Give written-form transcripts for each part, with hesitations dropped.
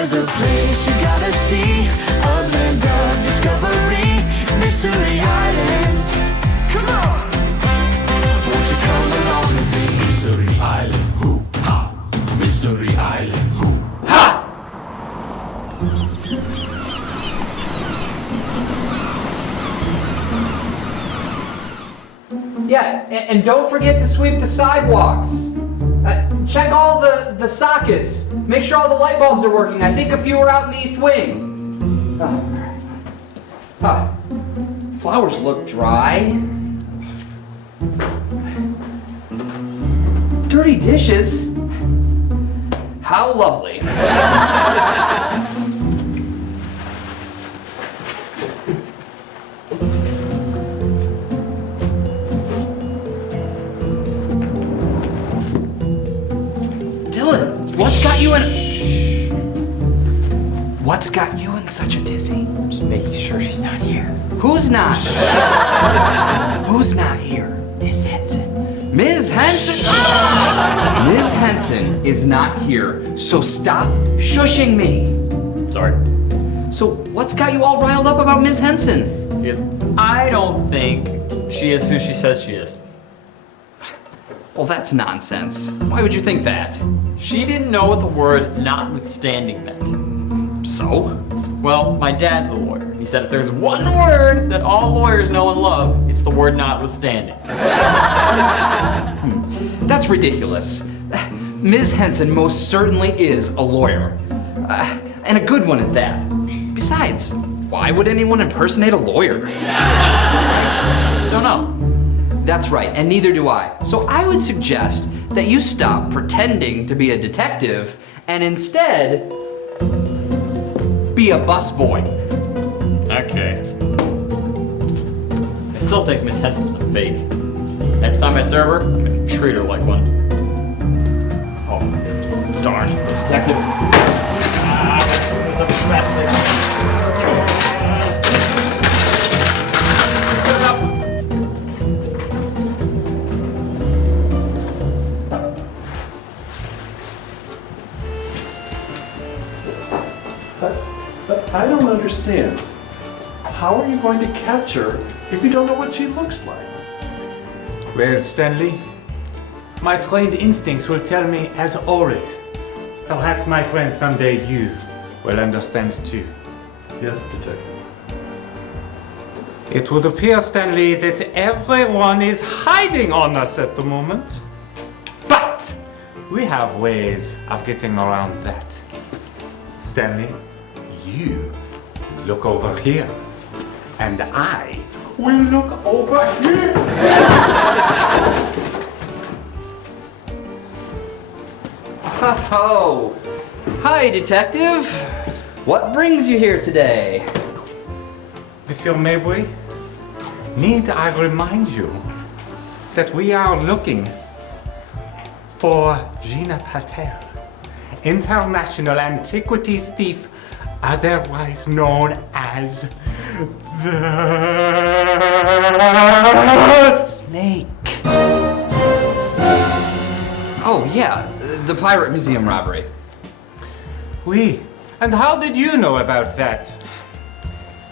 There's a place you gotta see, a land of discovery, Mystery Island. Come on! Won't you come along with me? Mystery Island, hoo-ha! Mystery Island, hoo-ha! Yeah, and don't forget to sweep the sidewalks. Check all the sockets. Make sure all the light bulbs are working. I think a few are out in the east wing. Flowers look dry. Dirty dishes? How lovely. What's got you in such a tizzy? Just making sure she's not here. Who's not? Who's not here? Miss Henson. Ms. Henson? Ms. Henson is not here, so stop shushing me. Sorry. So what's got you all riled up about Ms. Henson? Because I don't think she is who she says she is. Well, that's nonsense. Why would you think that? She didn't know what the word notwithstanding meant. So? Well, my dad's a lawyer. He said if there's one word that all lawyers know and love, it's the word notwithstanding. That's ridiculous. Ms. Henson most certainly is a lawyer. And a good one at that. Besides, why would anyone impersonate a lawyer? Don't know. That's right, and neither do I. So I would suggest that you stop pretending to be a detective and instead be a busboy. Okay. I still think Miss Henson's a fake. Next time I serve her, I'm gonna treat her like one. Oh, darn. Detective. This is a plastic. Good enough. But I don't understand. How are you going to catch her if you don't know what she looks like? Well, Stanley, my trained instincts will tell me as always. Perhaps, my friend, someday you will understand too. Yes, Detective. It would appear, Stanley, that everyone is hiding on us at the moment. But we have ways of getting around that. Stanley, you look over here, and I will look over here. Oh, hi, detective. What brings you here today? Monsieur Maybury, need I remind you that we are looking for Gina Patel, international antiquities thief, otherwise known as the Snake. Oh, yeah, the Pirate Museum robbery. Oui, and how did you know about that?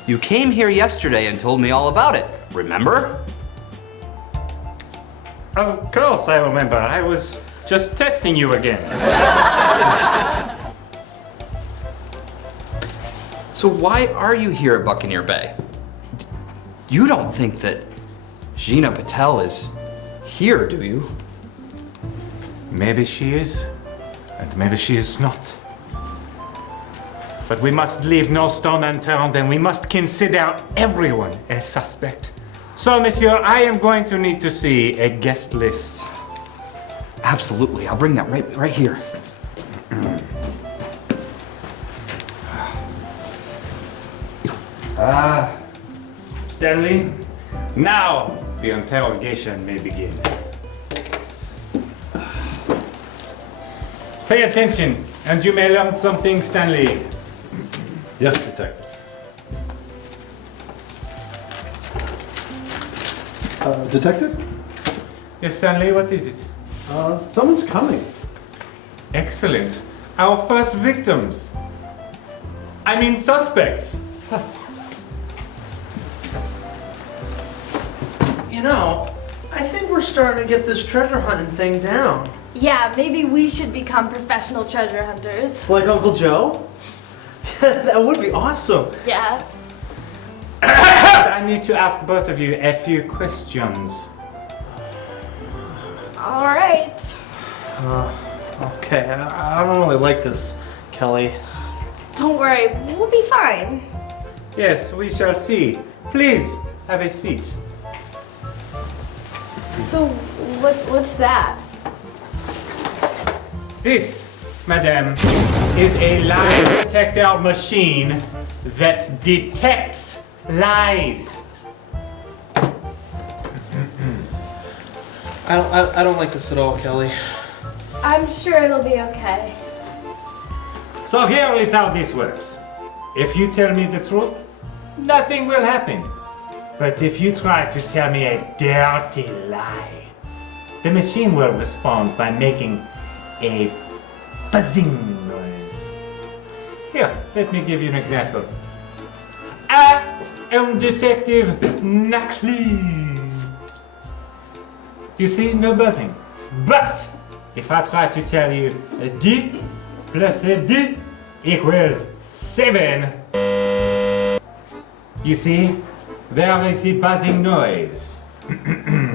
You came here yesterday and told me all about it, remember? Of course I remember. I was just testing you again. So why are you here at Buccaneer Bay? You don't think that Gina Patel is here, do you? Maybe she is, and maybe she is not. But we must leave no stone unturned, and we must consider everyone a suspect. So, monsieur, I am going to need to see a guest list. Absolutely, I'll bring that right here. Stanley, now the interrogation may begin. Pay attention, and you may learn something, Stanley. Yes, Detective. Detective? Yes, Stanley, what is it? Someone's coming. Excellent. Our first victims. I mean suspects. You know, I think we're starting to get this treasure hunting thing down. Yeah, maybe we should become professional treasure hunters. Like Uncle Joe? That would be awesome. Yeah. I need to ask both of you a few questions. All right. Okay, I don't really like this, Kelly. Don't worry, we'll be fine. Yes, we shall see. Please, have a seat. So, what's that? This, madame, is a lie detector machine that detects lies. I don't like this at all, Kelly. I'm sure it'll be okay. So here is how this works. If you tell me the truth, nothing will happen. But if you try to tell me a dirty lie, the machine will respond by making a buzzing noise. Here, let me give you an example. I am Detective Knuckly. You see, no buzzing. But if I try to tell you a 2 plus a 2 equals 7, you see, there is the buzzing noise.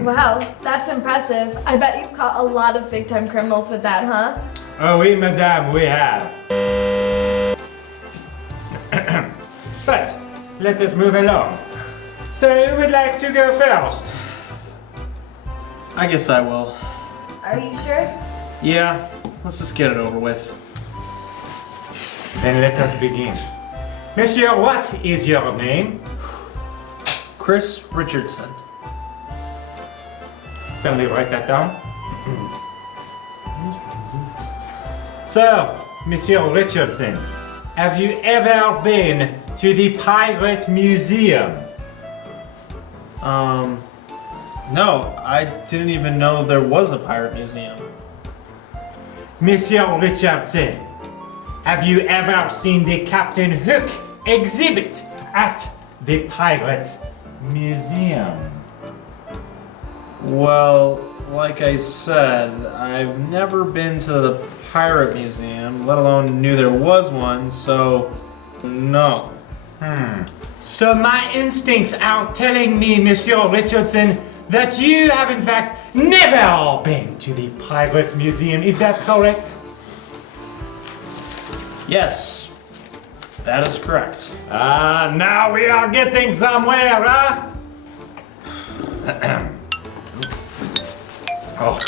Wow, that's impressive. I bet you've caught a lot of big-time criminals with that, huh? Oh oui, madame, we have. But let us move along. So who would like to go first? I guess I will. Are you sure? Yeah, let's just get it over with. Then let us begin. Monsieur, what is your name? Chris Richardson. Stanley, write that down. So, Monsieur Richardson, have you ever been to the Pirate Museum? No, I didn't even know there was a pirate museum. Monsieur Richardson, have you ever seen the Captain Hook exhibit at the Pirate Museum? Well, like I said, I've never been to the pirate museum, let alone knew there was one, so no. So my instincts are telling me, Monsieur Richardson, that you have in fact never been to the Pirate Museum. Is that correct? Yes, that is correct. Now we are getting somewhere, huh? Oh.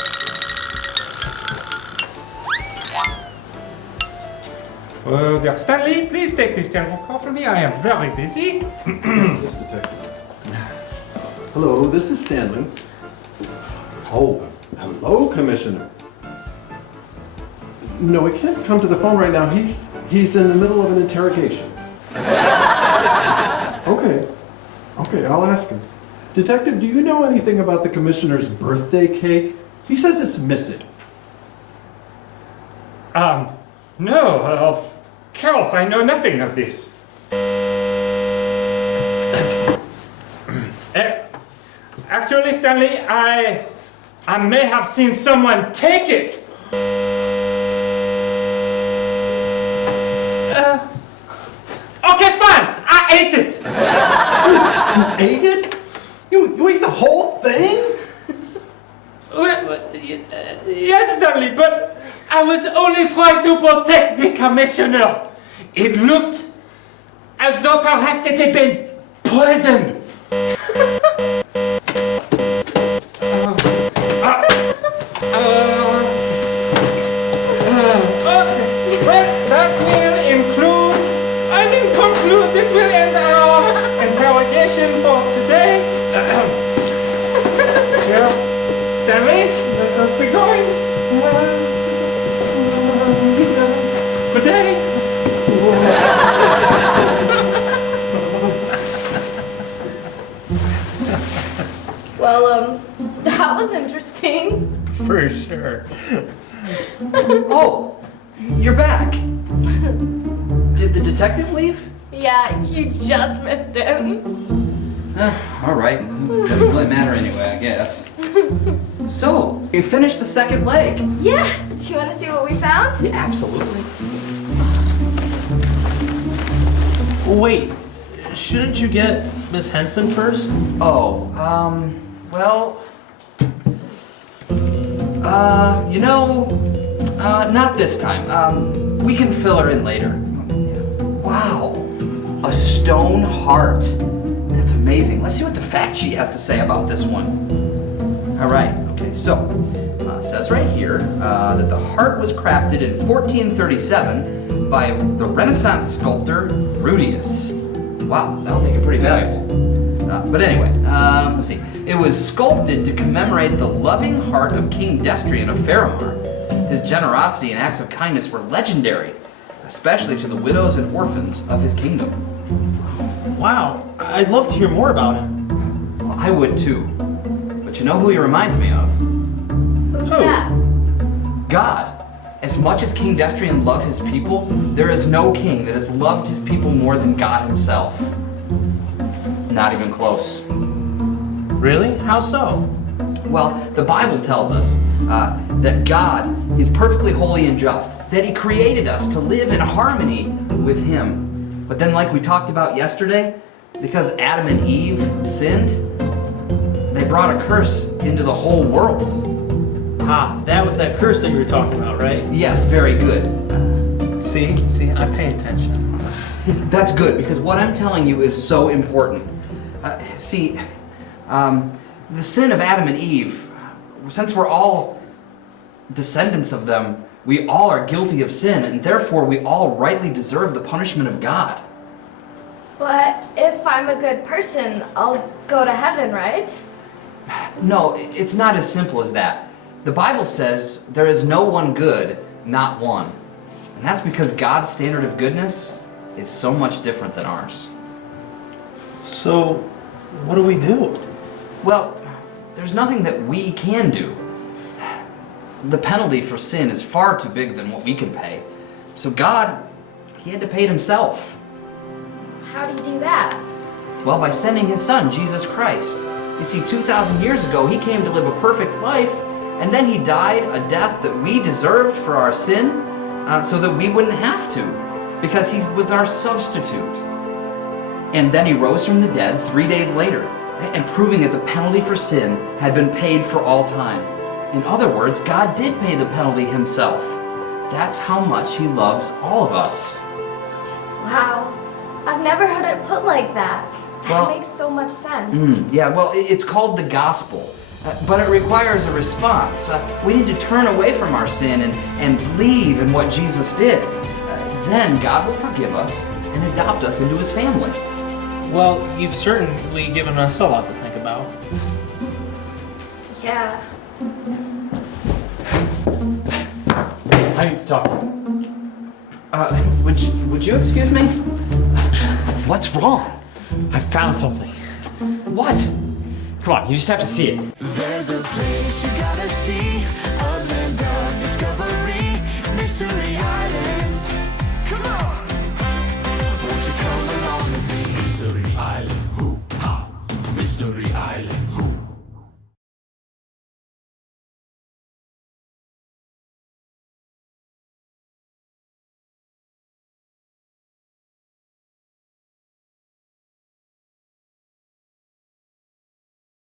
Dear Stanley, please take this telephone call from me. I am very busy. Yes, Detective. Hello, this is Stanley. Oh, hello, Commissioner. No, he can't come to the phone right now. He's in the middle of an interrogation. Okay, I'll ask him. Detective, do you know anything about the Commissioner's birthday cake? He says it's missing. No, of course, I know nothing of this. Actually, Stanley, I may have seen someone take it. Okay, fine, I ate it. You ate it? You ate the whole thing? Yes, Stanley, but I was only trying to protect the commissioner. It looked as though perhaps it had been poisoned. Well, that will conclude, this will end our interrogation for today. Here, Stanley, let us be going. Good day. Well, that was interesting. For sure. Oh, you're back. the detective leave? Yeah, you just missed him. All right. Doesn't really matter anyway, I guess. So, you finished the second leg. Yeah, do you want to see what we found? Yeah, absolutely. Wait, shouldn't you get Miss Henson first? Oh, well, not this time. We can fill her in later. Wow, a stone heart. That's amazing. Let's see what the fact sheet has to say about this one. All right, okay, so it says right here that the heart was crafted in 1437 by the Renaissance sculptor Rudius. Wow, that would make it pretty valuable. But anyway, let's see. It was sculpted to commemorate the loving heart of King Destrian of Faramar. His generosity and acts of kindness were legendary, especially to the widows and orphans of his kingdom. Wow, I'd love to hear more about him. Well, I would too. But you know who he reminds me of? Who's that? God. As much as King Destrian loved his people, there is no king that has loved his people more than God himself. Not even close. Really? How so? Well, the Bible tells us that God is perfectly holy and just, that he created us to live in harmony with him. But then, like we talked about yesterday, because Adam and Eve sinned, they brought a curse into the whole world. Ah, that was that curse that you were talking about, right? Yes, very good. See, I pay attention. That's good, because what I'm telling you is so important. The sin of Adam and Eve, since we're all descendants of them, we all are guilty of sin, and therefore we all rightly deserve the punishment of God. But if I'm a good person, I'll go to heaven, right? No, it's not as simple as that. The Bible says there is no one good, not one. And that's because God's standard of goodness is so much different than ours. So, what do we do? Well, there's nothing that we can do. The penalty for sin is far too big than what we can pay. So God, he had to pay it himself. How do you do that? Well, by sending his son, Jesus Christ. You see, 2,000 years ago, he came to live a perfect life, and then he died a death that we deserved for our sin, so that we wouldn't have to, because he was our substitute. And then he rose from the dead 3 days later, and proving that the penalty for sin had been paid for all time. In other words, God did pay the penalty himself. That's how much he loves all of us. Wow, I've never heard it put like that. That Well- makes so much sense. Yeah, well, it's called the gospel, but it requires a response. We need to turn away from our sin and believe in what Jesus did. Then God will forgive us and adopt us into his family. Well, you've certainly given us a lot to think about. Yeah. I need to talk. Would you excuse me? What's wrong? I found something. What? Come on, you just have to see it. There's a place you gotta see, a land of discovery, Mystery Island.